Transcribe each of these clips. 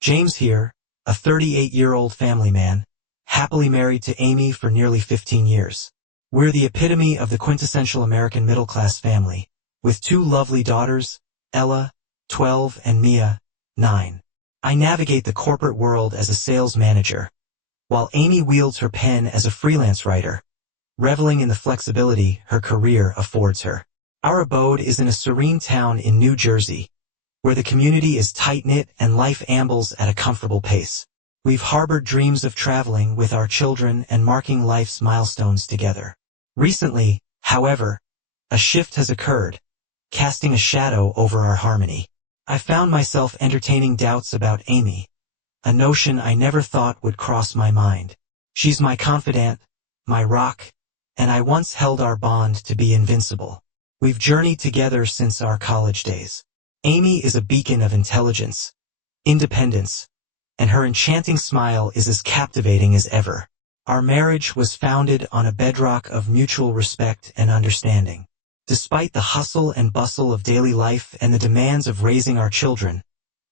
James here, a 38-year-old family man, happily married to Amy for nearly 15 years. We're the epitome of the quintessential American middle-class family, with two lovely daughters, Ella, 12, and Mia, 9. I navigate the corporate world as a sales manager, while Amy wields her pen as a freelance writer, reveling in the flexibility her career affords her. Our abode is in a serene town in New Jersey, where the community is tight-knit and life ambles at a comfortable pace. We've harbored dreams of traveling with our children and marking life's milestones together. Recently, however, a shift has occurred, casting a shadow over our harmony. I found myself entertaining doubts about Amy, a notion I never thought would cross my mind. She's my confidant, my rock, and I once held our bond to be invincible. We've journeyed together since our college days. Amy is a beacon of intelligence, independence, and her enchanting smile is as captivating as ever. Our marriage was founded on a bedrock of mutual respect and understanding. Despite the hustle and bustle of daily life and the demands of raising our children,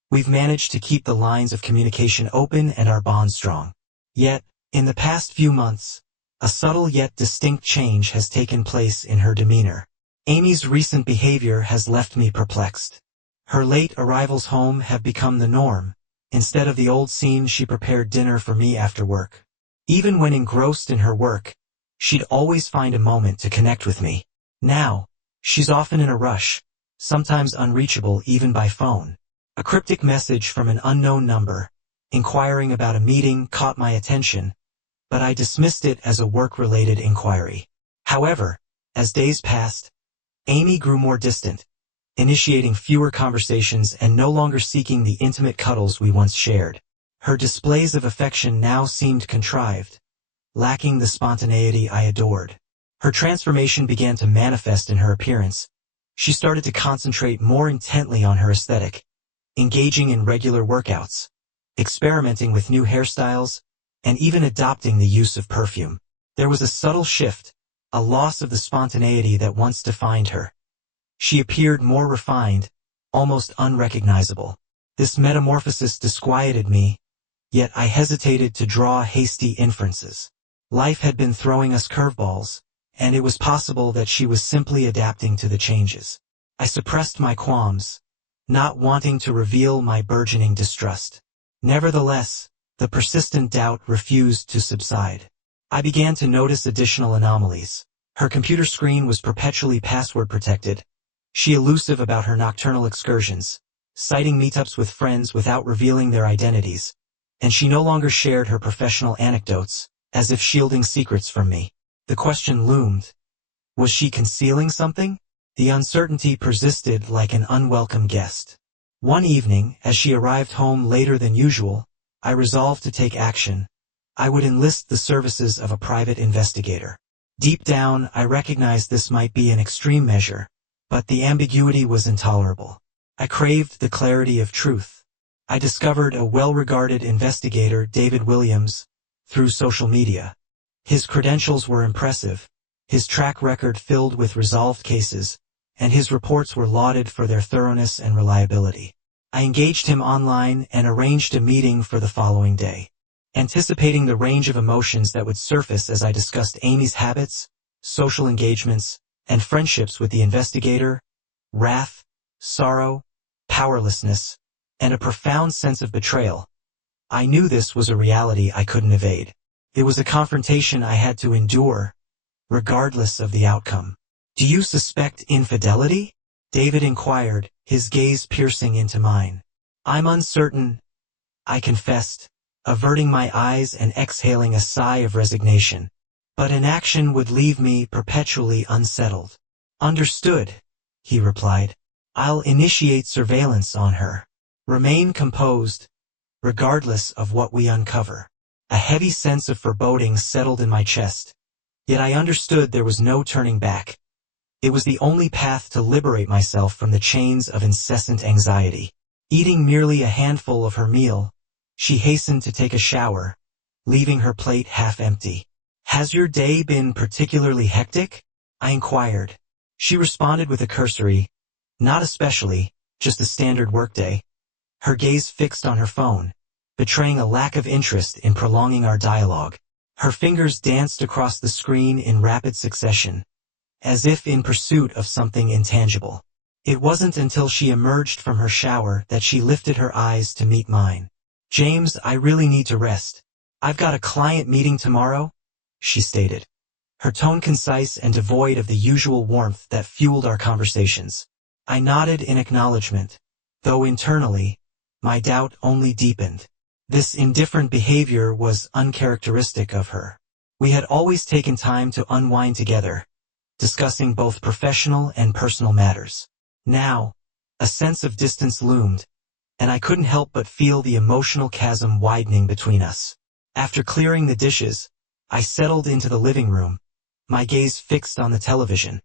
we've managed to keep the lines of communication open and our bond strong. Yet, in the past few months, a subtle yet distinct change has taken place in her demeanor. Amy's recent behavior has left me perplexed. Her late arrivals home have become the norm, instead of the old scene she prepared dinner for me after work. Even when engrossed in her work, she'd always find a moment to connect with me. Now, she's often in a rush, sometimes unreachable even by phone. A cryptic message from an unknown number, inquiring about a meeting, caught my attention, but I dismissed it as a work-related inquiry. However, as days passed, Amy grew more distant, initiating fewer conversations and no longer seeking the intimate cuddles we once shared. Her displays of affection now seemed contrived, lacking the spontaneity I adored. Her transformation began to manifest in her appearance. She started to concentrate more intently on her aesthetic, engaging in regular workouts, experimenting with new hairstyles, and even adopting the use of perfume. There was a subtle shift, a loss of the spontaneity that once defined her. She appeared more refined, almost unrecognizable. This metamorphosis disquieted me, yet I hesitated to draw hasty inferences. Life had been throwing us curveballs, and it was possible that she was simply adapting to the changes. I suppressed my qualms, not wanting to reveal my burgeoning distrust. Nevertheless, the persistent doubt refused to subside. I began to notice additional anomalies. Her computer screen was perpetually password protected, she elusive about her nocturnal excursions, citing meetups with friends without revealing their identities, and she no longer shared her professional anecdotes, as if shielding secrets from me. The question loomed. Was she concealing something? The uncertainty persisted like an unwelcome guest. One evening, as she arrived home later than usual, I resolved to take action. I would enlist the services of a private investigator. Deep down, I recognized this might be an extreme measure, but the ambiguity was intolerable. I craved the clarity of truth. I discovered a well-regarded investigator, David Williams, through social media. His credentials were impressive, his track record filled with resolved cases, and his reports were lauded for their thoroughness and reliability. I engaged him online and arranged a meeting for the following day. Anticipating the range of emotions that would surface as I discussed Amy's habits, social engagements, and friendships with the investigator, wrath, sorrow, powerlessness, and a profound sense of betrayal, I knew this was a reality I couldn't evade. It was a confrontation I had to endure, regardless of the outcome. "Do you suspect infidelity?" David inquired, his gaze piercing into mine. "I'm uncertain," I confessed, averting my eyes and exhaling a sigh of resignation. "But inaction would leave me perpetually unsettled." "Understood," he replied. "I'll initiate surveillance on her. Remain composed, regardless of what we uncover." A heavy sense of foreboding settled in my chest, yet I understood there was no turning back. It was the only path to liberate myself from the chains of incessant anxiety. Eating merely a handful of her meal, she hastened to take a shower, leaving her plate half empty. "Has your day been particularly hectic?" I inquired. She responded with a cursory, "Not especially, just a standard workday." her gaze fixed on her phone, betraying a lack of interest in prolonging our dialogue. Her fingers danced across the screen in rapid succession, as if in pursuit of something intangible. It wasn't until she emerged from her shower that she lifted her eyes to meet mine. "James, I really need to rest. I've got a client meeting tomorrow," she stated, her tone concise and devoid of the usual warmth that fueled our conversations. I nodded in acknowledgement, though internally, my doubt only deepened. This indifferent behavior was uncharacteristic of her. We had always taken time to unwind together, discussing both professional and personal matters. Now, a sense of distance loomed, and I couldn't help but feel the emotional chasm widening between us. After clearing the dishes, I settled into the living room, my gaze fixed on the television,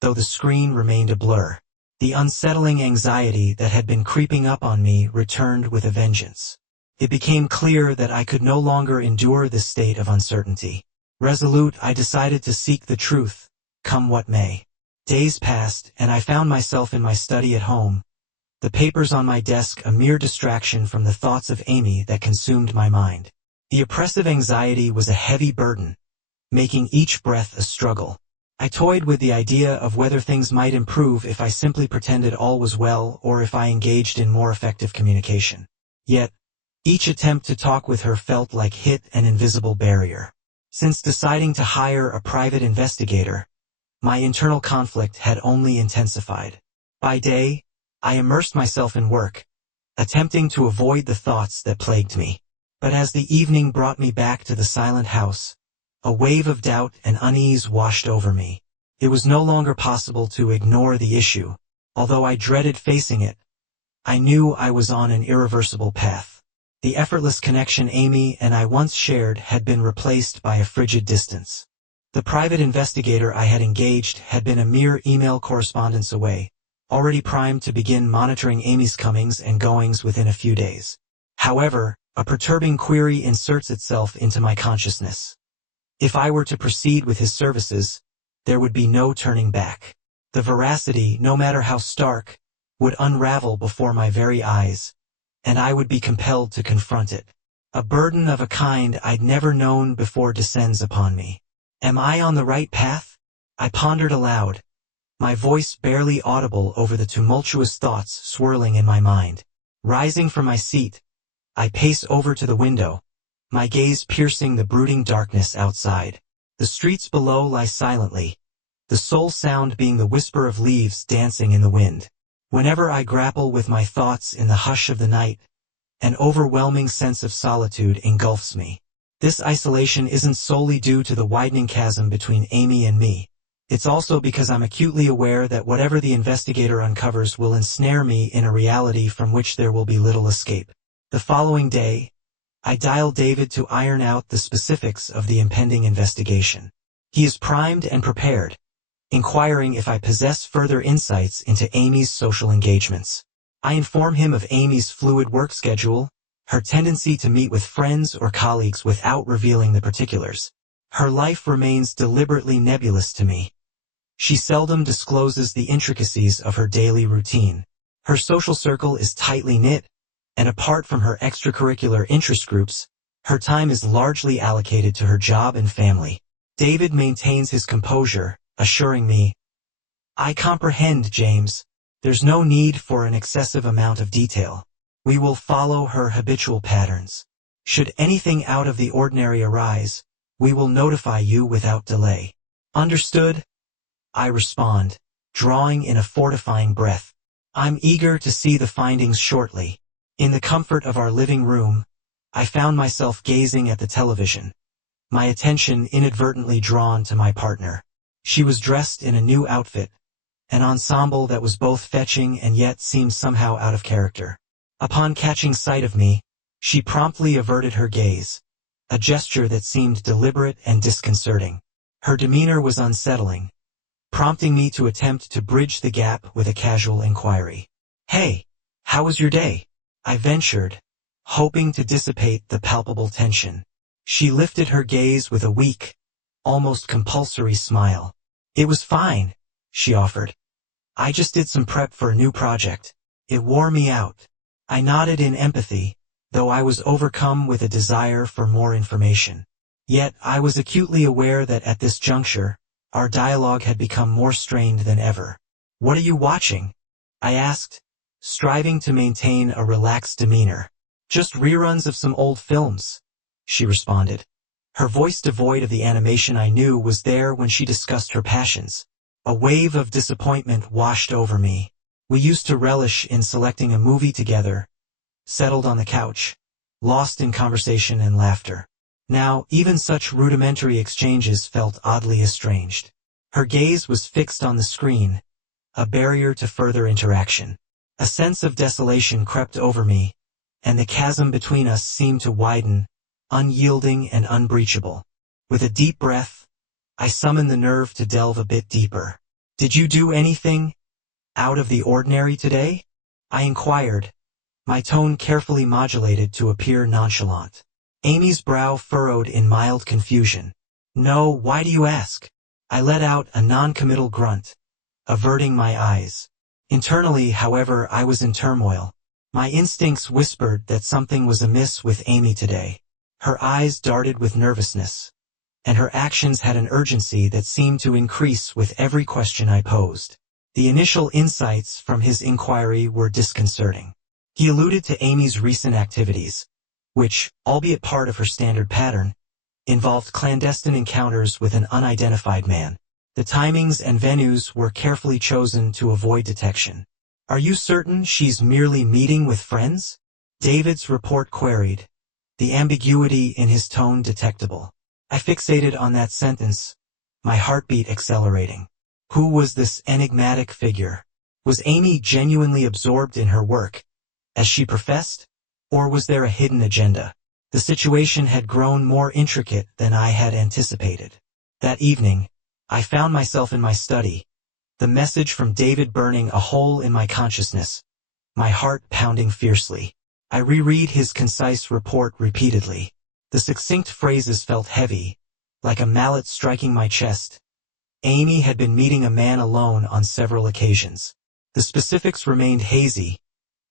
though the screen remained a blur. The unsettling anxiety that had been creeping up on me returned with a vengeance. It became clear that I could no longer endure this state of uncertainty. Resolute, I decided to seek the truth, come what may. Days passed, and I found myself in my study at home, the papers on my desk a mere distraction from the thoughts of Amy that consumed my mind. The oppressive anxiety was a heavy burden, making each breath a struggle. I toyed with the idea of whether things might improve if I simply pretended all was well or if I engaged in more effective communication. Yet, each attempt to talk with her felt like hit an invisible barrier. Since deciding to hire a private investigator, my internal conflict had only intensified. By day, I immersed myself in work, attempting to avoid the thoughts that plagued me. But as the evening brought me back to the silent house, a wave of doubt and unease washed over me. It was no longer possible to ignore the issue. Although I dreaded facing it, I knew I was on an irreversible path. The effortless connection Amy and I once shared had been replaced by a frigid distance. The private investigator I had engaged had been a mere email correspondence away, already primed to begin monitoring Amy's comings and goings within a few days. However, a perturbing query inserts itself into my consciousness. If I were to proceed with his services, there would be no turning back. The veracity, no matter how stark, would unravel before my very eyes, and I would be compelled to confront it. A burden of a kind I'd never known before descends upon me. Am I on the right path? I pondered aloud, my voice barely audible over the tumultuous thoughts swirling in my mind. Rising from my seat, I pace over to the window, my gaze piercing the brooding darkness outside. The streets below lie silently, the sole sound being the whisper of leaves dancing in the wind. Whenever I grapple with my thoughts in the hush of the night, an overwhelming sense of solitude engulfs me. This isolation isn't solely due to the widening chasm between Amy and me. It's also because I'm acutely aware that whatever the investigator uncovers will ensnare me in a reality from which there will be little escape. The following day, I dial David to iron out the specifics of the impending investigation. He is primed and prepared, inquiring if I possess further insights into Amy's social engagements. I inform him of Amy's fluid work schedule, her tendency to meet with friends or colleagues without revealing the particulars. Her life remains deliberately nebulous to me. She seldom discloses the intricacies of her daily routine. Her social circle is tightly knit, and apart from her extracurricular interest groups, her time is largely allocated to her job and family. David maintains his composure, assuring me, "I comprehend, James. There's no need for an excessive amount of detail. We will follow her habitual patterns. Should anything out of the ordinary arise, we will notify you without delay." "Understood," I respond, drawing in a fortifying breath. I'm eager to see the findings shortly. In the comfort of our living room, I found myself gazing at the television, my attention inadvertently drawn to my partner. She was dressed in a new outfit, an ensemble that was both fetching and yet seemed somehow out of character. Upon catching sight of me, she promptly averted her gaze, a gesture that seemed deliberate and disconcerting. Her demeanor was unsettling, prompting me to attempt to bridge the gap with a casual inquiry. "Hey, how was your day?" I ventured, hoping to dissipate the palpable tension. She lifted her gaze with a weak, almost compulsory smile. "It was fine," she offered. "I just did some prep for a new project. It wore me out." I nodded in empathy, though I was overcome with a desire for more information. Yet I was acutely aware that at this juncture, our dialogue had become more strained than ever. "What are you watching?" I asked, striving to maintain a relaxed demeanor. "Just reruns of some old films," she responded. Her voice devoid of the animation I knew was there when she discussed her passions. A wave of disappointment washed over me. We used to relish in selecting a movie together, settled on the couch, lost in conversation and laughter. Now, even such rudimentary exchanges felt oddly estranged. Her gaze was fixed on the screen, a barrier to further interaction. A sense of desolation crept over me, and the chasm between us seemed to widen, unyielding and unbreachable. With a deep breath, I summoned the nerve to delve a bit deeper. "Did you do anything out of the ordinary today?" I inquired, my tone carefully modulated to appear nonchalant. Amy's brow furrowed in mild confusion. "No, why do you ask?" I let out a non-committal grunt, averting my eyes. Internally, however, I was in turmoil. My instincts whispered that something was amiss with Amy today. Her eyes darted with nervousness, and her actions had an urgency that seemed to increase with every question I posed. The initial insights from his inquiry were disconcerting. He alluded to Amy's recent activities, which, albeit part of her standard pattern, involved clandestine encounters with an unidentified man. The timings and venues were carefully chosen to avoid detection. "Are you certain she's merely meeting with friends?" David's report queried, the ambiguity in his tone detectable. I fixated on that sentence, my heartbeat accelerating. Who was this enigmatic figure? Was Amy genuinely absorbed in her work, as she professed, or was there a hidden agenda? The situation had grown more intricate than I had anticipated. That evening, I found myself in my study, the message from David burning a hole in my consciousness, my heart pounding fiercely. I reread his concise report repeatedly. The succinct phrases felt heavy, like a mallet striking my chest. Amy had been meeting a man alone on several occasions. The specifics remained hazy,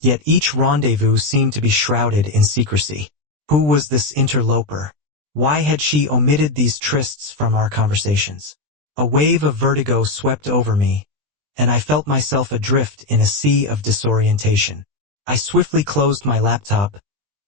yet each rendezvous seemed to be shrouded in secrecy. Who was this interloper? Why had she omitted these trysts from our conversations? A wave of vertigo swept over me, and I felt myself adrift in a sea of disorientation. I swiftly closed my laptop,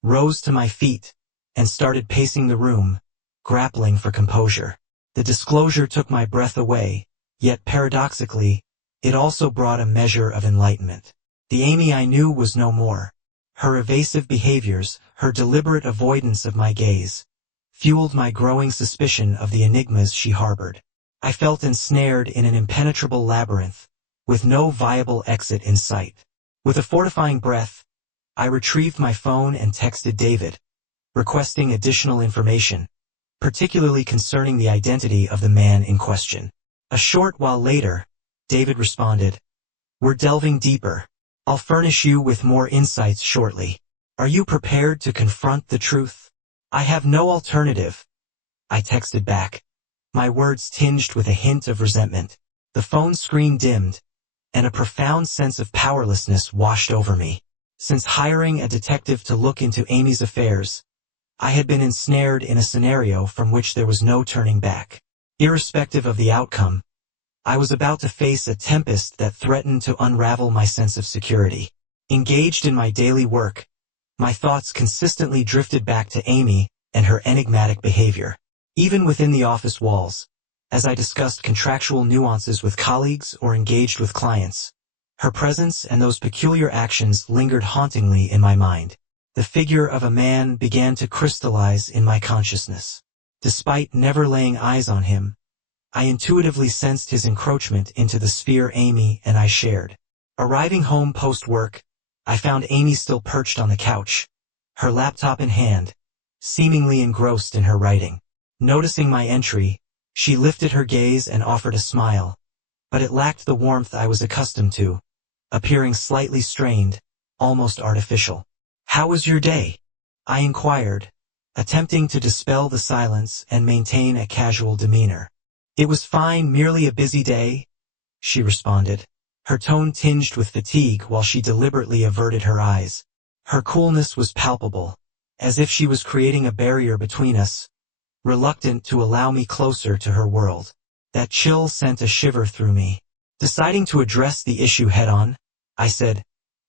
rose to my feet, and started pacing the room, grappling for composure. The disclosure took my breath away, yet paradoxically, it also brought a measure of enlightenment. The Amy I knew was no more. Her evasive behaviors, her deliberate avoidance of my gaze, fueled my growing suspicion of the enigmas she harbored. I felt ensnared in an impenetrable labyrinth, with no viable exit in sight. With a fortifying breath, I retrieved my phone and texted David, requesting additional information, particularly concerning the identity of the man in question. A short while later, David responded, "We're delving deeper. I'll furnish you with more insights shortly. Are you prepared to confront the truth?" "I have no alternative," I texted back, my words tinged with a hint of resentment. The phone screen dimmed, and a profound sense of powerlessness washed over me. Since hiring a detective to look into Amy's affairs, I had been ensnared in a scenario from which there was no turning back. Irrespective of the outcome, I was about to face a tempest that threatened to unravel my sense of security. Engaged in my daily work, my thoughts consistently drifted back to Amy and her enigmatic behavior. Even within the office walls, as I discussed contractual nuances with colleagues or engaged with clients, her presence and those peculiar actions lingered hauntingly in my mind. The figure of a man began to crystallize in my consciousness. Despite never laying eyes on him, I intuitively sensed his encroachment into the sphere Amy and I shared. Arriving home post-work, I found Amy still perched on the couch, her laptop in hand, seemingly engrossed in her writing. Noticing my entry, she lifted her gaze and offered a smile, but it lacked the warmth I was accustomed to, appearing slightly strained, almost artificial. "How was your day?" I inquired, attempting to dispel the silence and maintain a casual demeanor. "It was fine, merely a busy day," she responded, her tone tinged with fatigue while she deliberately averted her eyes. Her coolness was palpable, as if she was creating a barrier between us, reluctant to allow me closer to her world. That chill sent a shiver through me. Deciding to address the issue head-on, I said,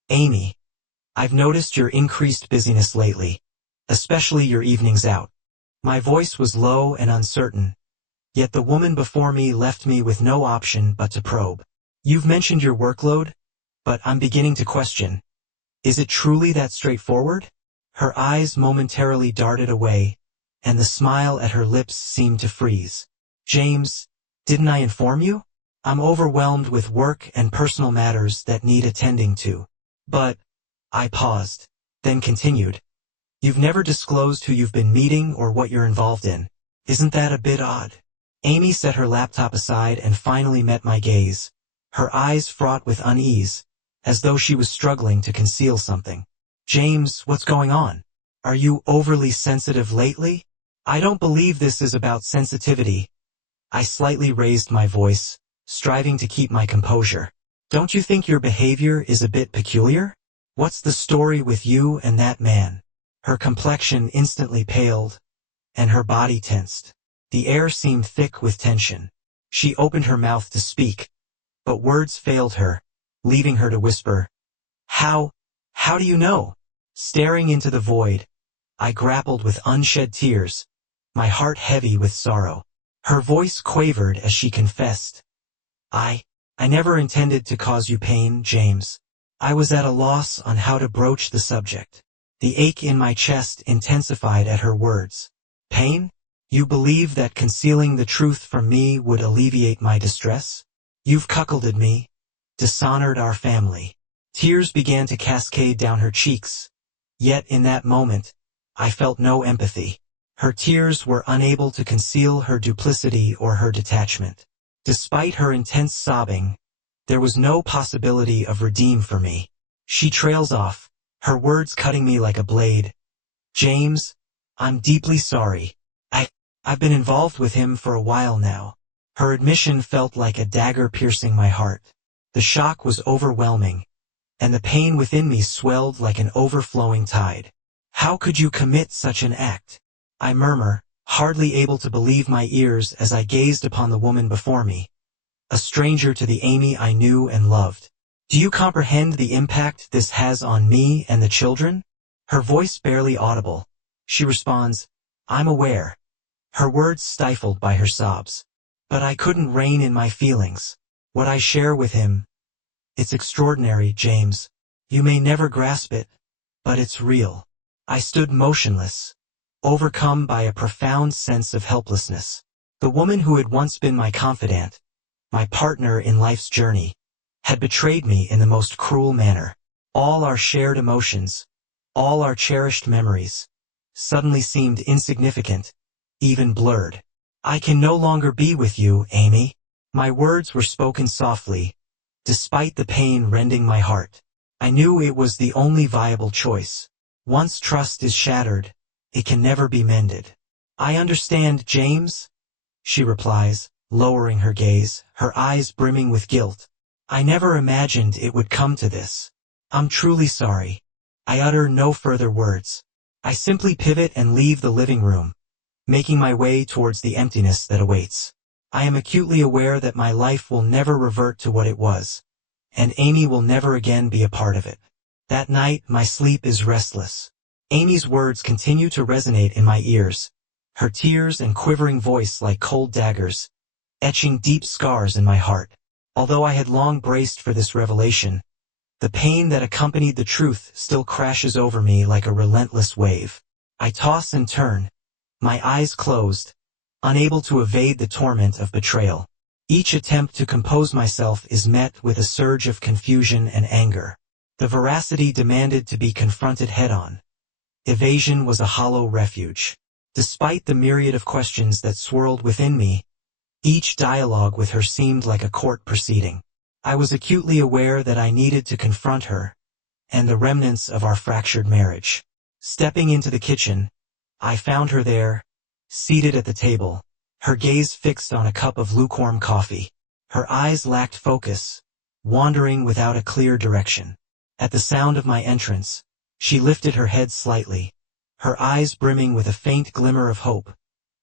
"Amy, I've noticed your increased busyness lately, especially your evenings out." My voice was low and uncertain, yet the woman before me left me with no option but to probe. "You've mentioned your workload, but I'm beginning to question. Is it truly that straightforward?" Her eyes momentarily darted away, and the smile at her lips seemed to freeze. "James, didn't I inform you? I'm overwhelmed with work and personal matters that need attending to." "But," I paused, then continued, "you've never disclosed who you've been meeting or what you're involved in. Isn't that a bit odd?" Amy set her laptop aside and finally met my gaze, her eyes fraught with unease, as though she was struggling to conceal something. "James, what's going on? Are you overly sensitive lately?" "I don't believe this is about sensitivity." I slightly raised my voice, striving to keep my composure. "Don't you think your behavior is a bit peculiar? What's the story with you and that man?" Her complexion instantly paled, and her body tensed. The air seemed thick with tension. She opened her mouth to speak, but words failed her, leaving her to whisper, How do you know?" Staring into the void, I grappled with unshed tears, my heart heavy with sorrow. Her voice quavered as she confessed, I never intended to cause you pain, James." I was at a loss on how to broach the subject. The ache in my chest intensified at her words. "Pain? You believe that concealing the truth from me would alleviate my distress? You've cuckolded me, dishonored our family." Tears began to cascade down her cheeks, yet in that moment, I felt no empathy. Her tears were unable to conceal her duplicity or her detachment. Despite her intense sobbing, there was no possibility of redeem for me. She trails off, her words cutting me like a blade. "James, I'm deeply sorry. I've been involved with him for a while now." Her admission felt like a dagger piercing my heart. The shock was overwhelming, and the pain within me swelled like an overflowing tide. "How could you commit such an act?" I murmur, hardly able to believe my ears as I gazed upon the woman before me, a stranger to the Amy I knew and loved. "Do you comprehend the impact this has on me and the children?" Her voice barely audible. She responds, "I'm aware." Her words stifled by her sobs. "But I couldn't rein in my feelings. What I share with him, it's extraordinary, James. You may never grasp it, but it's real." I stood motionless, overcome by a profound sense of helplessness. The woman who had once been my confidant, my partner in life's journey, had betrayed me in the most cruel manner. All our shared emotions, all our cherished memories, suddenly seemed insignificant, even blurred. "I can no longer be with you, Amy." My words were spoken softly, despite the pain rending my heart. I knew it was the only viable choice. Once trust is shattered, it can never be mended. "I understand, James," she replies, lowering her gaze, her eyes brimming with guilt. "I never imagined it would come to this. I'm truly sorry." I utter no further words. I simply pivot and leave the living room, making my way towards the emptiness that awaits. I am acutely aware that my life will never revert to what it was, and Amy will never again be a part of it. That night, my sleep is restless. Amy's words continue to resonate in my ears, her tears and quivering voice like cold daggers, etching deep scars in my heart. Although I had long braced for this revelation, the pain that accompanied the truth still crashes over me like a relentless wave. I toss and turn, my eyes closed, unable to evade the torment of betrayal. Each attempt to compose myself is met with a surge of confusion and anger. The veracity demanded to be confronted head-on. Evasion was a hollow refuge. Despite the myriad of questions that swirled within me, each dialogue with her seemed like a court proceeding. I was acutely aware that I needed to confront her, and the remnants of our fractured marriage. Stepping into the kitchen, I found her there, seated at the table, her gaze fixed on a cup of lukewarm coffee. Her eyes lacked focus, wandering without a clear direction. At the sound of my entrance, She lifted her head slightly, her eyes brimming with a faint glimmer of hope,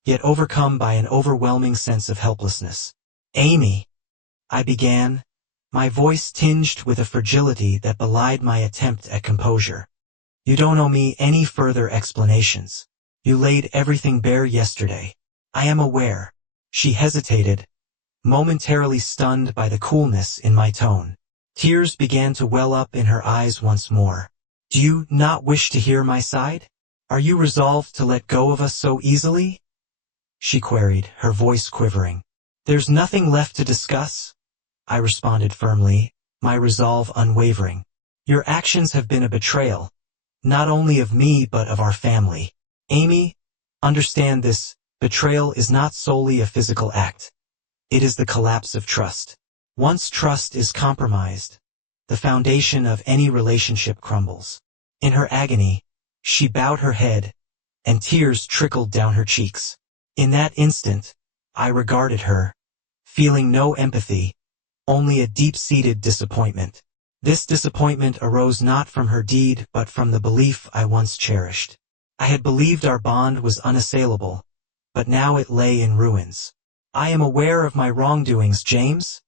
yet overcome by an overwhelming sense of helplessness. "Amy," I began, my voice tinged with a fragility that belied my attempt at composure. "You don't owe me any further explanations. You laid everything bare yesterday. I am aware." She hesitated, momentarily stunned by the coolness in my tone. Tears began to well up in her eyes once more. "Do you not wish to hear my side? Are you resolved to let go of us so easily?" she queried, her voice quivering. "There's nothing left to discuss," I responded firmly, my resolve unwavering. "Your actions have been a betrayal, not only of me but of our family. Amy, understand this, betrayal is not solely a physical act. It is the collapse of trust. Once trust is compromised, the foundation of any relationship crumbles." In her agony, she bowed her head, and tears trickled down her cheeks. In that instant, I regarded her, feeling no empathy, only a deep-seated disappointment. This disappointment arose not from her deed but from the belief I once cherished. I had believed our bond was unassailable, but now it lay in ruins. "I am aware of my wrongdoings, James,"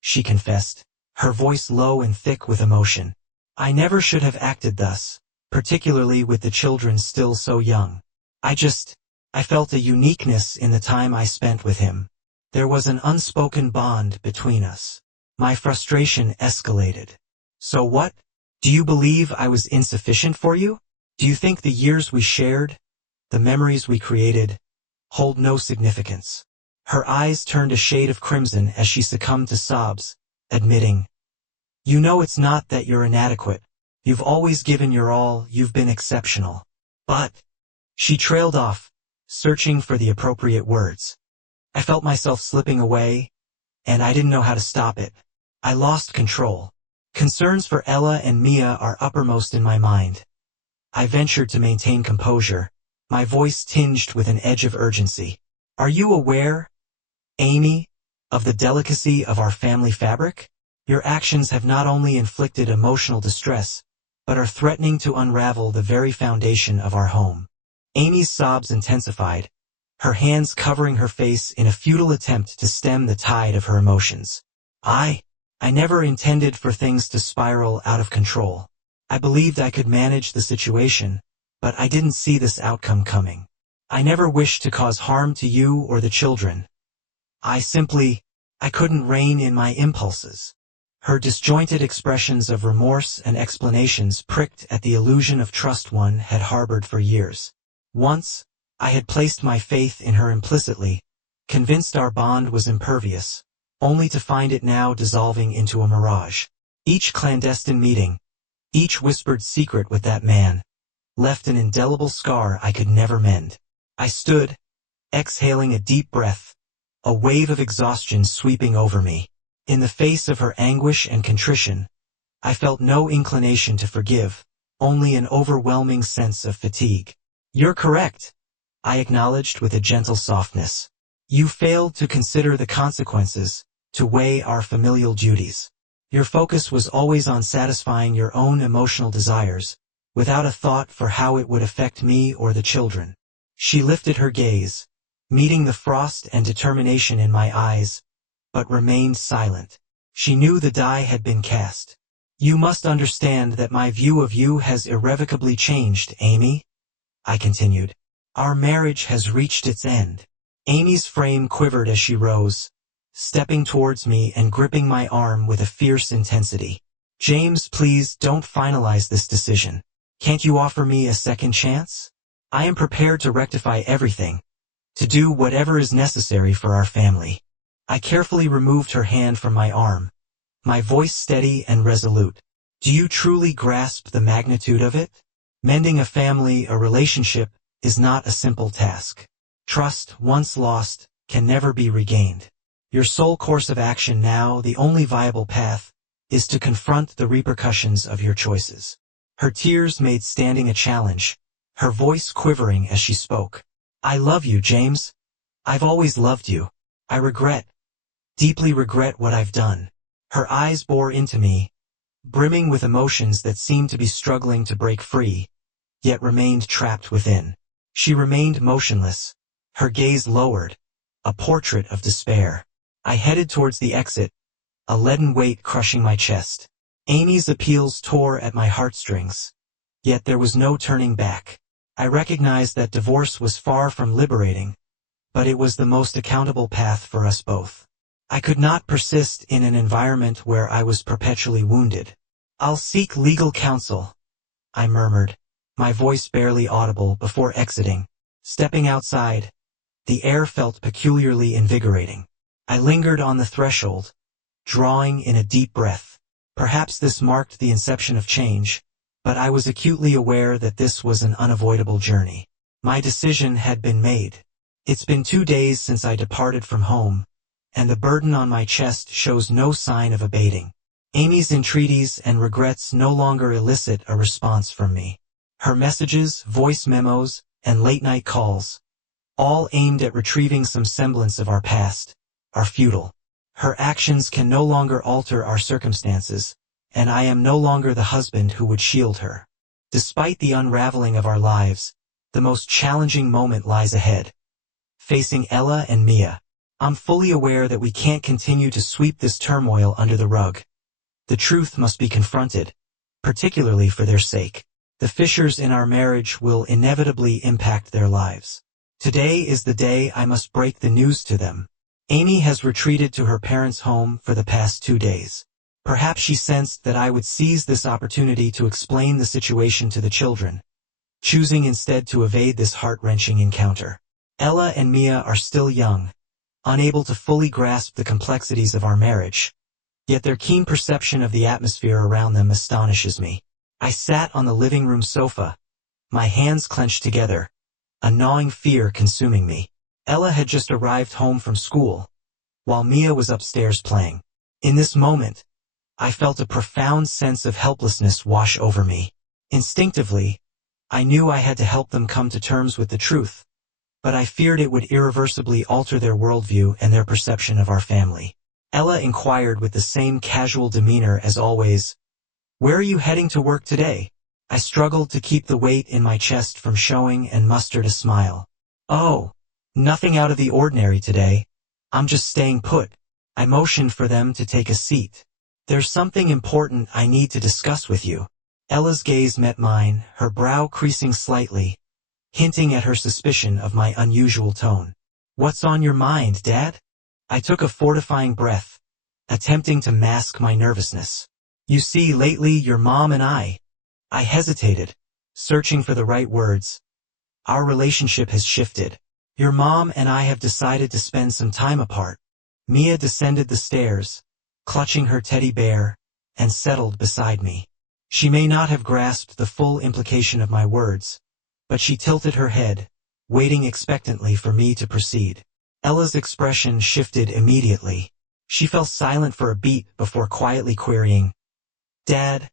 she confessed, her voice low and thick with emotion. "I never should have acted thus, particularly with the children still so young. I felt a uniqueness in the time I spent with him. There was an unspoken bond between us." My frustration escalated. "So what? Do you believe I was insufficient for you? Do you think the years we shared, the memories we created, hold no significance?" Her eyes turned a shade of crimson as she succumbed to sobs, admitting, "You know it's not that you're inadequate. You've always given your all, you've been exceptional. But—" She trailed off, searching for the appropriate words. I felt myself slipping away, and I didn't know how to stop it. I lost control. Concerns for Ella and Mia are uppermost in my mind. I ventured to maintain composure, my voice tinged with an edge of urgency. "Are you aware, Amy, of the delicacy of our family fabric? Your actions have not only inflicted emotional distress, but are threatening to unravel the very foundation of our home." Amy's sobs intensified, her hands covering her face in a futile attempt to stem the tide of her emotions. I never intended for things to spiral out of control. I believed I could manage the situation, but I didn't see this outcome coming. I never wished to cause harm to you or the children. I couldn't rein in my impulses." Her disjointed expressions of remorse and explanations pricked at the illusion of trust one had harbored for years. Once, I had placed my faith in her implicitly, convinced our bond was impervious, only to find it now dissolving into a mirage. Each clandestine meeting, each whispered secret with that man, left an indelible scar I could never mend. I stood, exhaling a deep breath, a wave of exhaustion sweeping over me. In the face of her anguish and contrition, I felt no inclination to forgive, only an overwhelming sense of fatigue. "You're correct," I acknowledged with a gentle softness. "You failed to consider the consequences, to weigh our familial duties. Your focus was always on satisfying your own emotional desires, without a thought for how it would affect me or the children." She lifted her gaze, meeting the frost and determination in my eyes, but remained silent. She knew the die had been cast. "You must understand that my view of you has irrevocably changed, Amy," I continued. "Our marriage has reached its end." Amy's frame quivered as she rose, stepping towards me and gripping my arm with a fierce intensity. "James, please don't finalize this decision. Can't you offer me a second chance? I am prepared to rectify everything, to do whatever is necessary for our family." I carefully removed her hand from my arm, my voice steady and resolute. "Do you truly grasp the magnitude of it? Mending a family, a relationship, is not a simple task. Trust, once lost, can never be regained. Your sole course of action now, the only viable path, is to confront the repercussions of your choices." Her tears made standing a challenge, her voice quivering as she spoke. "I love you, James. I've always loved you. I deeply regret what I've done." Her eyes bore into me, brimming with emotions that seemed to be struggling to break free, yet remained trapped within. She remained motionless, her gaze lowered, a portrait of despair. I headed towards the exit, a leaden weight crushing my chest. Amy's appeals tore at my heartstrings. Yet there was no turning back. I recognized that divorce was far from liberating, but it was the most accountable path for us both. I could not persist in an environment where I was perpetually wounded. "I'll seek legal counsel," I murmured, my voice barely audible before exiting. Stepping outside, the air felt peculiarly invigorating. I lingered on the threshold, drawing in a deep breath. Perhaps this marked the inception of change, but I was acutely aware that this was an unavoidable journey. My decision had been made. It's been 2 days since I departed from home, and the burden on my chest shows no sign of abating. Amy's entreaties and regrets no longer elicit a response from me. Her messages, voice memos, and late-night calls, all aimed at retrieving some semblance of our past, are futile. Her actions can no longer alter our circumstances, and I am no longer the husband who would shield her. Despite the unraveling of our lives, the most challenging moment lies ahead. Facing Ella and Mia. I'm fully aware that we can't continue to sweep this turmoil under the rug. The truth must be confronted, particularly for their sake. The fissures in our marriage will inevitably impact their lives. Today is the day I must break the news to them. Amy has retreated to her parents' home for the past 2 days. Perhaps she sensed that I would seize this opportunity to explain the situation to the children, choosing instead to evade this heart-wrenching encounter. Ella and Mia are still young, unable to fully grasp the complexities of our marriage, yet their keen perception of the atmosphere around them astonishes me. I sat on the living room sofa, my hands clenched together, a gnawing fear consuming me. Ella had just arrived home from school, while Mia was upstairs playing. In this moment, I felt a profound sense of helplessness wash over me. Instinctively, I knew I had to help them come to terms with the truth, but I feared it would irreversibly alter their worldview and their perception of our family. Ella inquired with the same casual demeanor as always, "Where are you heading to work today?" I struggled to keep the weight in my chest from showing and mustered a smile. "Oh, nothing out of the ordinary today. I'm just staying put." I motioned for them to take a seat. "There's something important I need to discuss with you." Ella's gaze met mine, her brow creasing slightly, hinting at her suspicion of my unusual tone. "What's on your mind, Dad?" I took a fortifying breath, attempting to mask my nervousness. "You see, lately your mom and I hesitated, searching for the right words. "Our relationship has shifted. Your mom and I have decided to spend some time apart." Mia descended the stairs, clutching her teddy bear, and settled beside me. She may not have grasped the full implication of my words, but she tilted her head, waiting expectantly for me to proceed. Ella's expression shifted immediately. She fell silent for a beat before quietly querying, "Dad,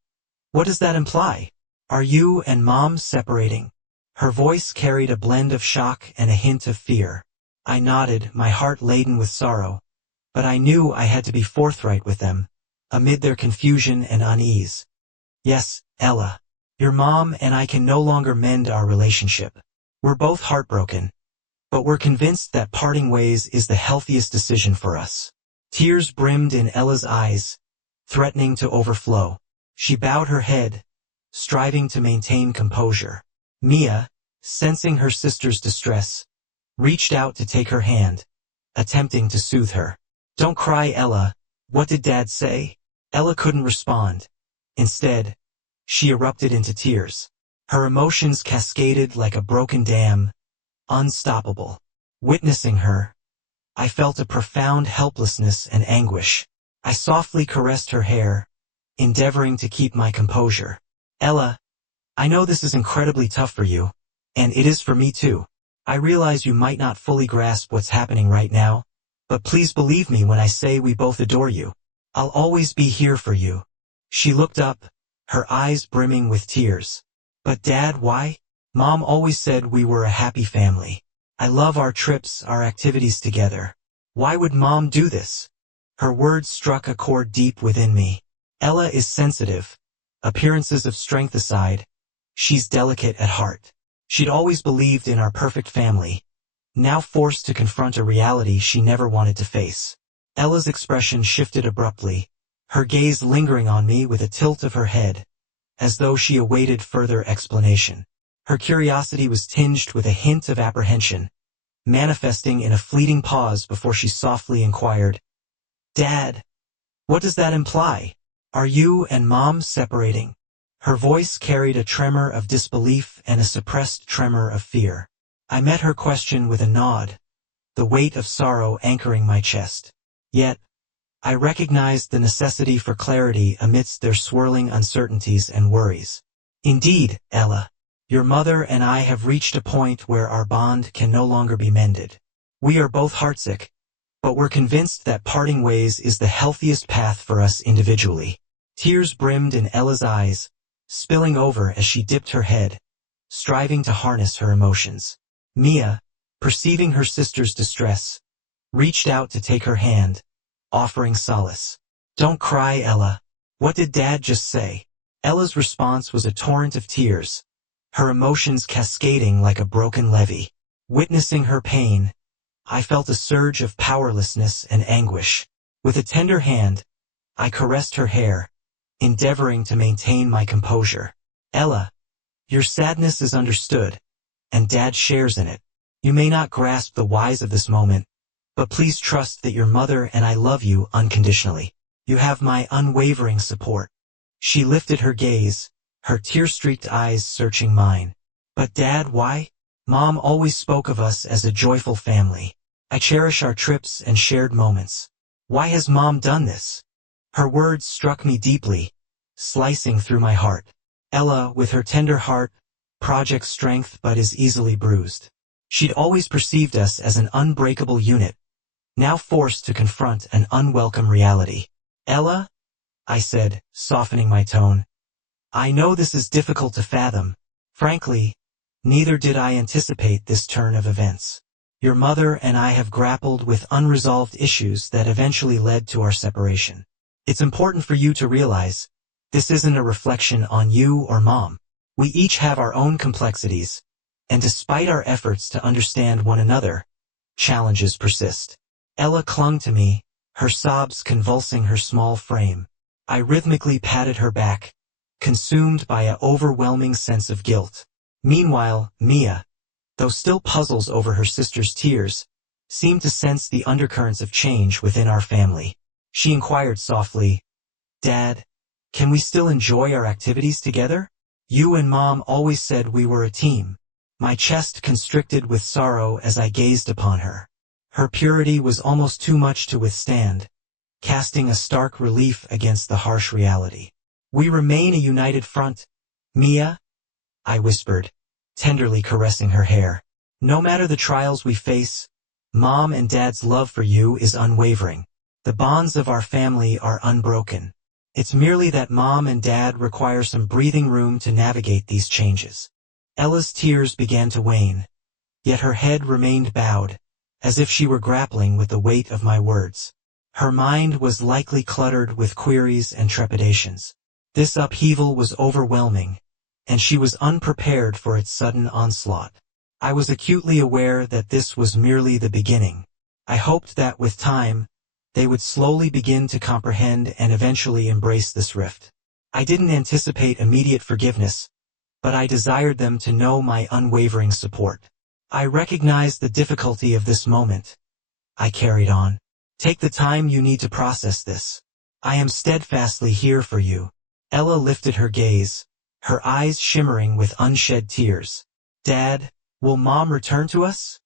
what does that imply? Are you and Mom separating?" Her voice carried a blend of shock and a hint of fear. I nodded, my heart laden with sorrow, but I knew I had to be forthright with them, amid their confusion and unease. "Yes, Ella. Your mom and I can no longer mend our relationship. We're both heartbroken, but we're convinced that parting ways is the healthiest decision for us." Tears brimmed in Ella's eyes, threatening to overflow. She bowed her head, striving to maintain composure. Mia, sensing her sister's distress, reached out to take her hand, attempting to soothe her. "Don't cry, Ella. What did Dad say?" Ella couldn't respond. Instead, she erupted into tears. Her emotions cascaded like a broken dam, unstoppable. Witnessing her, I felt a profound helplessness and anguish. I softly caressed her hair, endeavoring to keep my composure. "Ella, I know this is incredibly tough for you, and it is for me too. I realize you might not fully grasp what's happening right now, but please believe me when I say we both adore you. I'll always be here for you." She looked up, her eyes brimming with tears. "But Dad, why? Mom always said we were a happy family. I love our trips, our activities together. Why would Mom do this?" Her words struck a chord deep within me. Ella is sensitive. Appearances of strength aside, she's delicate at heart. She'd always believed in our perfect family, now forced to confront a reality she never wanted to face. Ella's expression shifted abruptly, her gaze lingering on me with a tilt of her head, as though she awaited further explanation. Her curiosity was tinged with a hint of apprehension, manifesting in a fleeting pause before she softly inquired, "Dad, what does that imply? Are you and Mom separating?" Her voice carried a tremor of disbelief and a suppressed tremor of fear. I met her question with a nod, the weight of sorrow anchoring my chest. Yet, I recognized the necessity for clarity amidst their swirling uncertainties and worries. "Indeed, Ella, your mother and I have reached a point where our bond can no longer be mended. We are both heartsick, but we're convinced that parting ways is the healthiest path for us individually." Tears brimmed in Ella's eyes, spilling over as she dipped her head, striving to harness her emotions. Mia, perceiving her sister's distress, reached out to take her hand, offering solace. "Don't cry, Ella. What did Dad just say?" Ella's response was a torrent of tears, her emotions cascading like a broken levee. Witnessing her pain, I felt a surge of powerlessness and anguish. With a tender hand, I caressed her hair, endeavoring to maintain my composure. "Ella, your sadness is understood, and Dad shares in it. You may not grasp the whys of this moment, but please trust that your mother and I love you unconditionally. You have my unwavering support." She lifted her gaze, her tear-streaked eyes searching mine. "But Dad, why? Mom always spoke of us as a joyful family. I cherish our trips and shared moments. Why has Mom done this?" Her words struck me deeply, slicing through my heart. Ella, with her tender heart, projects strength but is easily bruised. She'd always perceived us as an unbreakable unit, now forced to confront an unwelcome reality. "Ella," I said, softening my tone, "I know this is difficult to fathom. Frankly, neither did I anticipate this turn of events. Your mother and I have grappled with unresolved issues that eventually led to our separation. It's important for you to realize, this isn't a reflection on you or Mom. We each have our own complexities, and despite our efforts to understand one another, challenges persist." Ella clung to me, her sobs convulsing her small frame. I rhythmically patted her back, consumed by an overwhelming sense of guilt. Meanwhile, Mia, though still puzzles over her sister's tears, seemed to sense the undercurrents of change within our family. She inquired softly, "Dad, can we still enjoy our activities together? You and Mom always said we were a team." My chest constricted with sorrow as I gazed upon her. Her purity was almost too much to withstand, casting a stark relief against the harsh reality. "We remain a united front, Mia," I whispered, tenderly caressing her hair. "No matter the trials we face, Mom and Dad's love for you is unwavering. The bonds of our family are unbroken. It's merely that Mom and Dad require some breathing room to navigate these changes." Ella's tears began to wane, yet her head remained bowed, as if she were grappling with the weight of my words. Her mind was likely cluttered with queries and trepidations. This upheaval was overwhelming, and she was unprepared for its sudden onslaught. I was acutely aware that this was merely the beginning. I hoped that with time, they would slowly begin to comprehend and eventually embrace this rift. I didn't anticipate immediate forgiveness, but I desired them to know my unwavering support. "I recognize the difficulty of this moment," I carried on. "Take the time you need to process this. I am steadfastly here for you." Ella lifted her gaze, her eyes shimmering with unshed tears. "Dad, will Mom return to us?"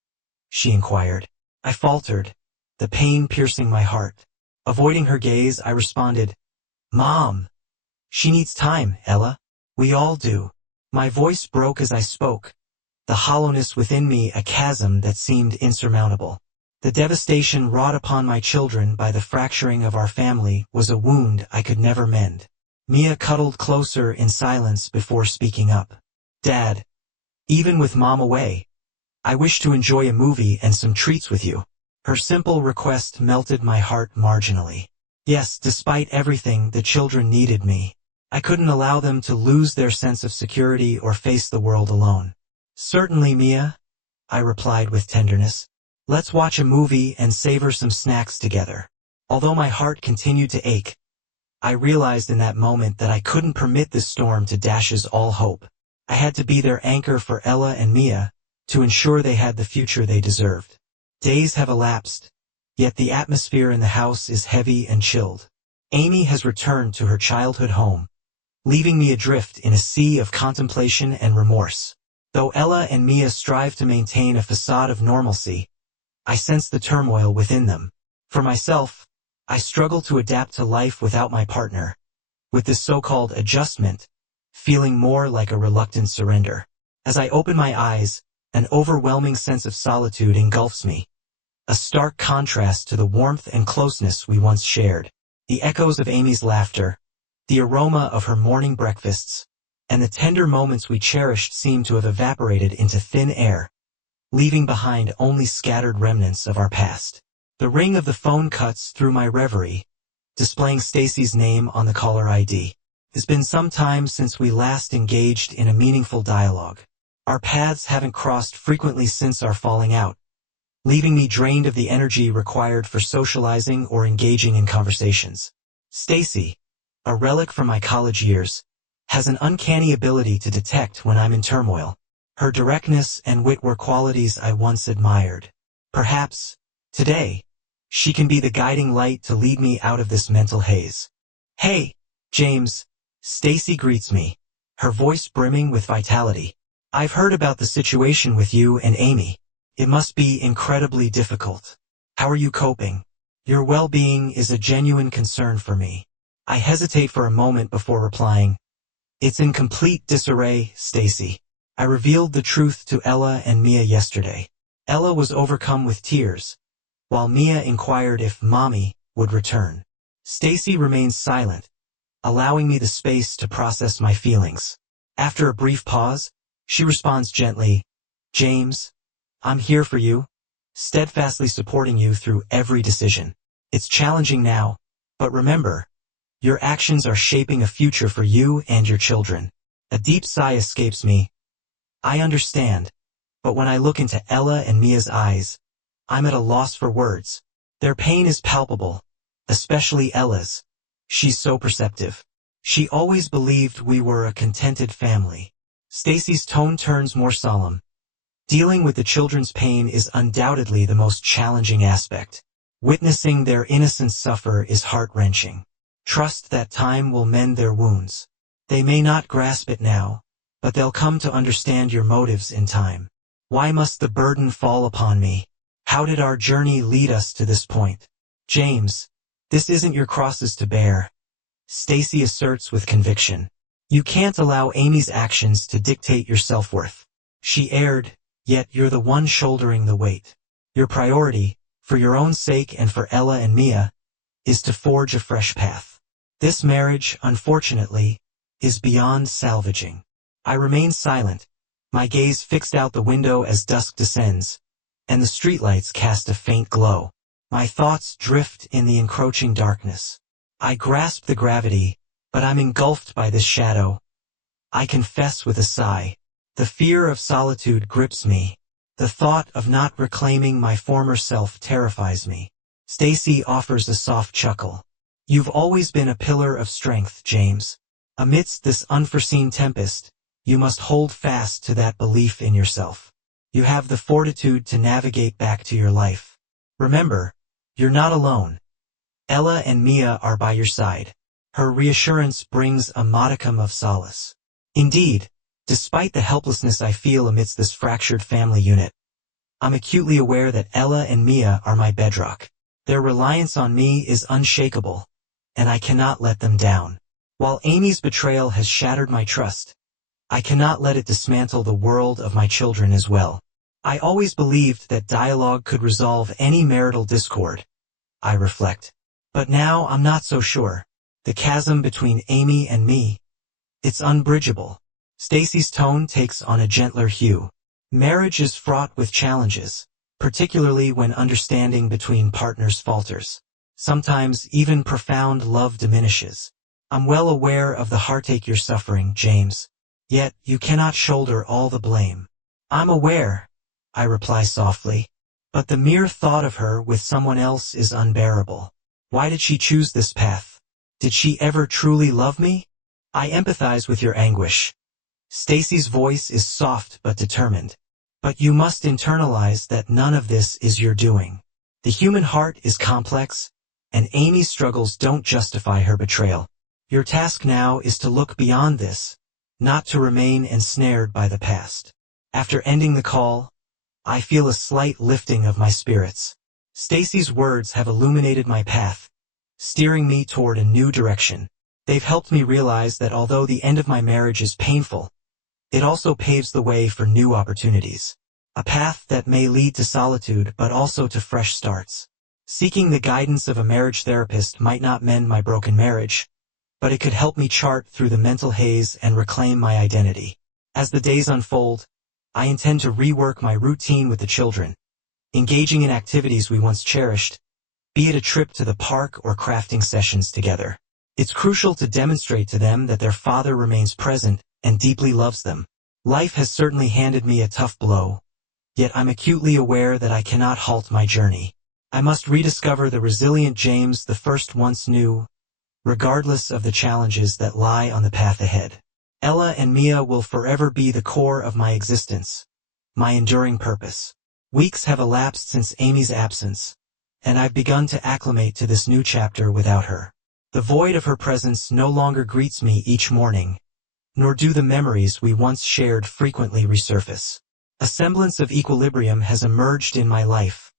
she inquired. I faltered, the pain piercing my heart. Avoiding her gaze, I responded, "Mom, she needs time, Ella. We all do." My voice broke as I spoke, the hollowness within me a chasm that seemed insurmountable. The devastation wrought upon my children by the fracturing of our family was a wound I could never mend. Mia cuddled closer in silence before speaking up. "Dad, even with Mom away, I wish to enjoy a movie and some treats with you." Her simple request melted my heart marginally. Yes, despite everything, the children needed me. I couldn't allow them to lose their sense of security or face the world alone. Certainly, Mia, I replied with tenderness. Let's watch a movie and savor some snacks together. Although my heart continued to ache, I realized in that moment that I couldn't permit this storm to dash all hope. I had to be their anchor for Ella and Mia, to ensure they had the future they deserved. Days have elapsed, yet the atmosphere in the house is heavy and chilled. Amy has returned to her childhood home, leaving me adrift in a sea of contemplation and remorse. Though Ella and Mia strive to maintain a facade of normalcy, I sense the turmoil within them. For myself, I struggle to adapt to life without my partner, with this so-called adjustment, feeling more like a reluctant surrender. As I open my eyes, an overwhelming sense of solitude engulfs me, a stark contrast to the warmth and closeness we once shared. The echoes of Amy's laughter, the aroma of her morning breakfasts, and the tender moments we cherished seem to have evaporated into thin air, leaving behind only scattered remnants of our past. The ring of the phone cuts through my reverie, displaying Stacy's name on the caller ID. It's been some time since we last engaged in a meaningful dialogue. Our paths haven't crossed frequently since our falling out, leaving me drained of the energy required for socializing or engaging in conversations. Stacy, a relic from my college years, has an uncanny ability to detect when I'm in turmoil. Her directness and wit were qualities I once admired. Perhaps, today, she can be the guiding light to lead me out of this mental haze. Hey, James, Stacy greets me, her voice brimming with vitality. I've heard about the situation with you and Amy. It must be incredibly difficult. How are you coping? Your well-being is a genuine concern for me. I hesitate for a moment before replying. It's in complete disarray, Stacy. I revealed the truth to Ella and Mia yesterday. Ella was overcome with tears, while Mia inquired if Mommy would return. Stacy remains silent, allowing me the space to process my feelings. After a brief pause, she responds gently, James, I'm here for you, steadfastly supporting you through every decision. It's challenging now, but remember, your actions are shaping a future for you and your children. A deep sigh escapes me. I understand, but when I look into Ella and Mia's eyes, I'm at a loss for words. Their pain is palpable, especially Ella's. She's so perceptive. She always believed we were a contented family. Stacy's tone turns more solemn. Dealing with the children's pain is undoubtedly the most challenging aspect. Witnessing their innocence suffer is heart-wrenching. Trust that time will mend their wounds. They may not grasp it now, but they'll come to understand your motives in time. Why must the burden fall upon me? How did our journey lead us to this point? James, this isn't your crosses to bear, Stacy asserts with conviction. You can't allow Amy's actions to dictate your self-worth. She erred, yet you're the one shouldering the weight. Your priority, for your own sake and for Ella and Mia, is to forge a fresh path. This marriage, unfortunately, is beyond salvaging. I remain silent, my gaze fixed out the window as dusk descends, and the streetlights cast a faint glow. My thoughts drift in the encroaching darkness. I grasp the gravity, but I'm engulfed by this shadow. I confess with a sigh. The fear of solitude grips me. The thought of not reclaiming my former self terrifies me. Stacy offers a soft chuckle. You've always been a pillar of strength, James. Amidst this unforeseen tempest, you must hold fast to that belief in yourself. You have the fortitude to navigate back to your life. Remember, you're not alone. Ella and Mia are by your side. Her reassurance brings a modicum of solace. Indeed, despite the helplessness I feel amidst this fractured family unit, I'm acutely aware that Ella and Mia are my bedrock. Their reliance on me is unshakable, and I cannot let them down. While Amy's betrayal has shattered my trust, I cannot let it dismantle the world of my children as well. I always believed that dialogue could resolve any marital discord, I reflect. But now I'm not so sure. The chasm between Amy and me, it's unbridgeable. Stacy's tone takes on a gentler hue. Marriage is fraught with challenges, particularly when understanding between partners falters. Sometimes even profound love diminishes. I'm well aware of the heartache you're suffering, James. Yet, you cannot shoulder all the blame. I'm aware, I reply softly. But the mere thought of her with someone else is unbearable. Why did she choose this path? Did she ever truly love me? I empathize with your anguish. Stacy's voice is soft but determined. But you must internalize that none of this is your doing. The human heart is complex, and Amy's struggles don't justify her betrayal. Your task now is to look beyond this, not to remain ensnared by the past. After ending the call, I feel a slight lifting of my spirits. Stacy's words have illuminated my path, steering me toward a new direction. They've helped me realize that although the end of my marriage is painful, it also paves the way for new opportunities. A path that may lead to solitude but also to fresh starts. Seeking the guidance of a marriage therapist might not mend my broken marriage, but it could help me chart through the mental haze and reclaim my identity. As the days unfold, I intend to rework my routine with the children, engaging in activities we once cherished, be it a trip to the park or crafting sessions together. It's crucial to demonstrate to them that their father remains present and deeply loves them. Life has certainly handed me a tough blow, yet I'm acutely aware that I cannot halt my journey. I must rediscover the resilient James the first once knew, regardless of the challenges that lie on the path ahead. Ella and Mia will forever be the core of my existence, my enduring purpose. Weeks have elapsed since Amy's absence, and I've begun to acclimate to this new chapter without her. The void of her presence no longer greets me each morning, nor do the memories we once shared frequently resurface. A semblance of equilibrium has emerged in my life,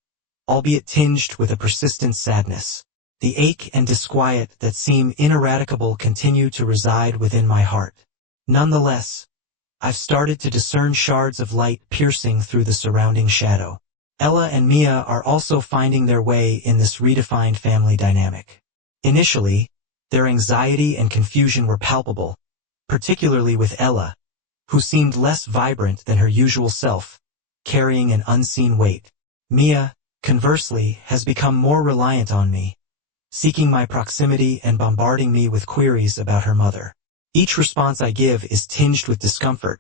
albeit tinged with a persistent sadness. The ache and disquiet that seem ineradicable continue to reside within my heart. Nonetheless, I've started to discern shards of light piercing through the surrounding shadow. Ella and Mia are also finding their way in this redefined family dynamic. Initially, their anxiety and confusion were palpable, particularly with Ella, who seemed less vibrant than her usual self, carrying an unseen weight. Mia, conversely, has become more reliant on me, seeking my proximity and bombarding me with queries about her mother. Each response I give is tinged with discomfort,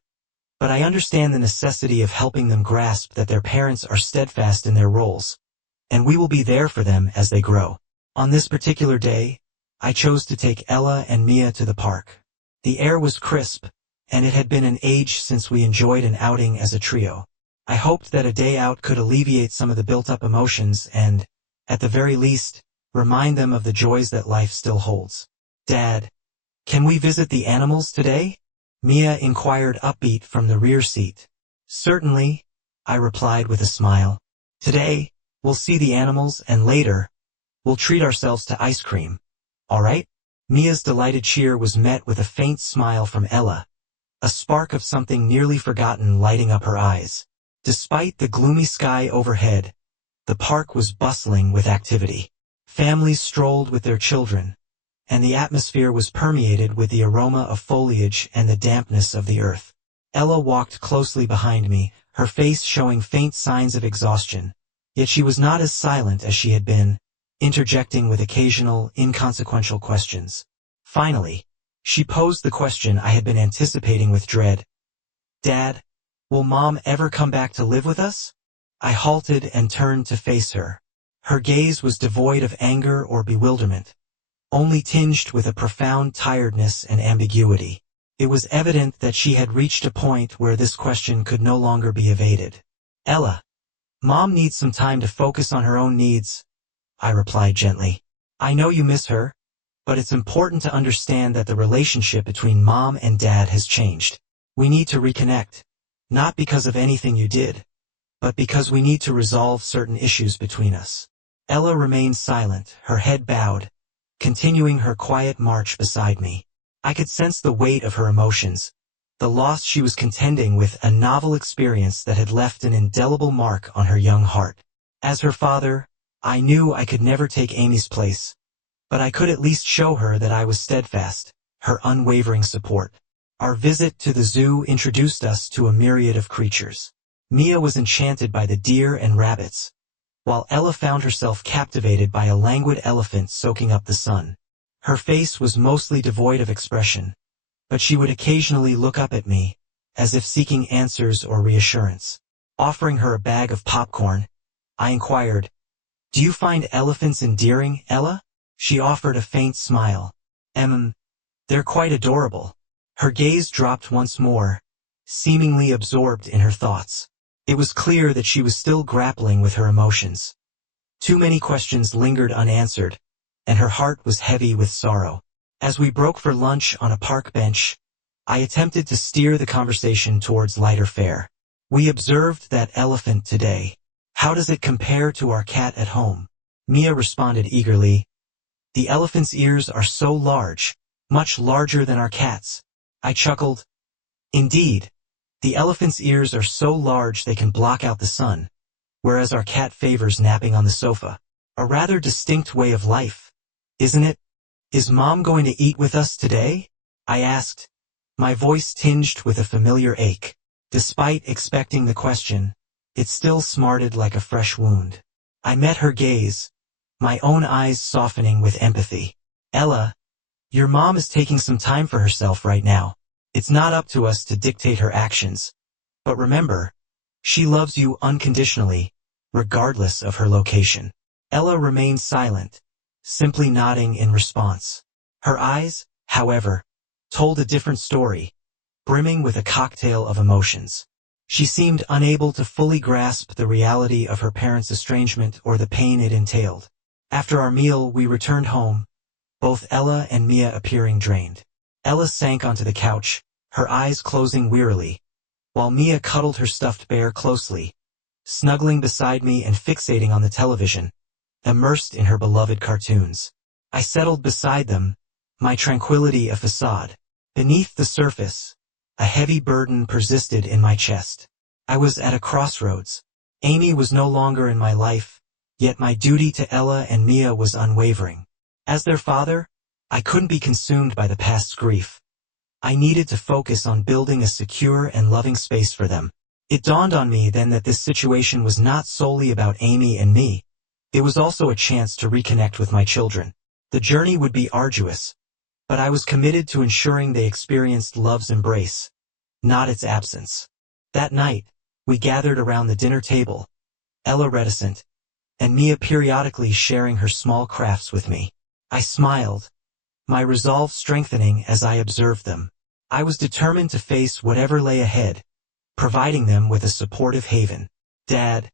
but I understand the necessity of helping them grasp that their parents are steadfast in their roles, and we will be there for them as they grow. On this particular day, I chose to take Ella and Mia to the park. The air was crisp, and it had been an age since we enjoyed an outing as a trio. I hoped that a day out could alleviate some of the built-up emotions and, at the very least, remind them of the joys that life still holds. Dad, can we visit the animals today? Mia inquired upbeat from the rear seat. Certainly, I replied with a smile. Today, we'll see the animals and later, we'll treat ourselves to ice cream. All right? Mia's delighted cheer was met with a faint smile from Ella, a spark of something nearly forgotten lighting up her eyes. Despite the gloomy sky overhead, the park was bustling with activity. Families strolled with their children, and the atmosphere was permeated with the aroma of foliage and the dampness of the earth. Ella walked closely behind me, her face showing faint signs of exhaustion, yet she was not as silent as she had been, interjecting with occasional, inconsequential questions. Finally, she posed the question I had been anticipating with dread. Dad, will Mom ever come back to live with us? I halted and turned to face her. Her gaze was devoid of anger or bewilderment, only tinged with a profound tiredness and ambiguity. It was evident that she had reached a point where this question could no longer be evaded. Ella, Mom needs some time to focus on her own needs, I replied gently. I know you miss her, but it's important to understand that the relationship between Mom and Dad has changed. We need to reconnect, not because of anything you did, but because we need to resolve certain issues between us. Ella remained silent, her head bowed, continuing her quiet march beside me. I could sense the weight of her emotions, the loss she was contending with, a novel experience that had left an indelible mark on her young heart. As her father, I knew I could never take Amy's place, but I could at least show her that I was steadfast, her unwavering support. Our visit to the zoo introduced us to a myriad of creatures. Mia was enchanted by the deer and rabbits, while Ella found herself captivated by a languid elephant soaking up the sun. Her face was mostly devoid of expression, but she would occasionally look up at me, as if seeking answers or reassurance. Offering her a bag of popcorn, I inquired, "Do you find elephants endearing, Ella?" She offered a faint smile. They're quite adorable." Her gaze dropped once more, seemingly absorbed in her thoughts. It was clear that she was still grappling with her emotions. Too many questions lingered unanswered, and her heart was heavy with sorrow. As we broke for lunch on a park bench, I attempted to steer the conversation towards lighter fare. "We observed that elephant today. How does it compare to our cat at home?" Mia responded eagerly. "The elephant's ears are so large, much larger than our cat's." I chuckled. "Indeed, the elephant's ears are so large they can block out the sun, whereas our cat favors napping on the sofa. A rather distinct way of life, isn't it?" "Is Mom going to eat with us today?" I asked, my voice tinged with a familiar ache. Despite expecting the question, it still smarted like a fresh wound. I met her gaze, my own eyes softening with empathy. "Ella, your mom is taking some time for herself right now. It's not up to us to dictate her actions. But remember, she loves you unconditionally, regardless of her location." Ella remained silent, simply nodding in response. Her eyes, however, told a different story, brimming with a cocktail of emotions. She seemed unable to fully grasp the reality of her parents' estrangement or the pain it entailed. After our meal, we returned home, both Ella and Mia appearing drained. Ella sank onto the couch, her eyes closing wearily, while Mia cuddled her stuffed bear closely, snuggling beside me and fixating on the television, immersed in her beloved cartoons. I settled beside them, my tranquility a facade. Beneath the surface, a heavy burden persisted in my chest. I was at a crossroads. Amy was no longer in my life, yet my duty to Ella and Mia was unwavering. As their father, I couldn't be consumed by the past's grief. I needed to focus on building a secure and loving space for them. It dawned on me then that this situation was not solely about Amy and me. It was also a chance to reconnect with my children. The journey would be arduous, but I was committed to ensuring they experienced love's embrace, not its absence. That night, we gathered around the dinner table, Ella reticent, and Mia periodically sharing her small crafts with me. I smiled, my resolve strengthening as I observed them. I was determined to face whatever lay ahead, providing them with a supportive haven. "Dad,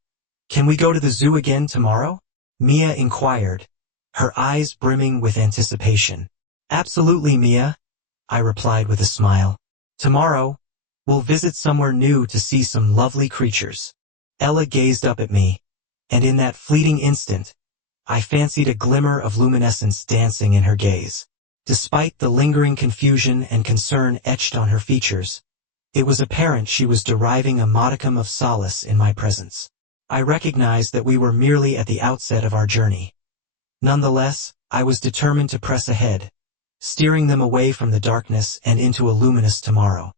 can we go to the zoo again tomorrow?" Mia inquired, her eyes brimming with anticipation. "Absolutely, Mia," I replied with a smile. "Tomorrow, we'll visit somewhere new to see some lovely creatures." Ella gazed up at me, and in that fleeting instant, I fancied a glimmer of luminescence dancing in her gaze. Despite the lingering confusion and concern etched on her features, it was apparent she was deriving a modicum of solace in my presence. I recognized that we were merely at the outset of our journey. Nonetheless, I was determined to press ahead, steering them away from the darkness and into a luminous tomorrow.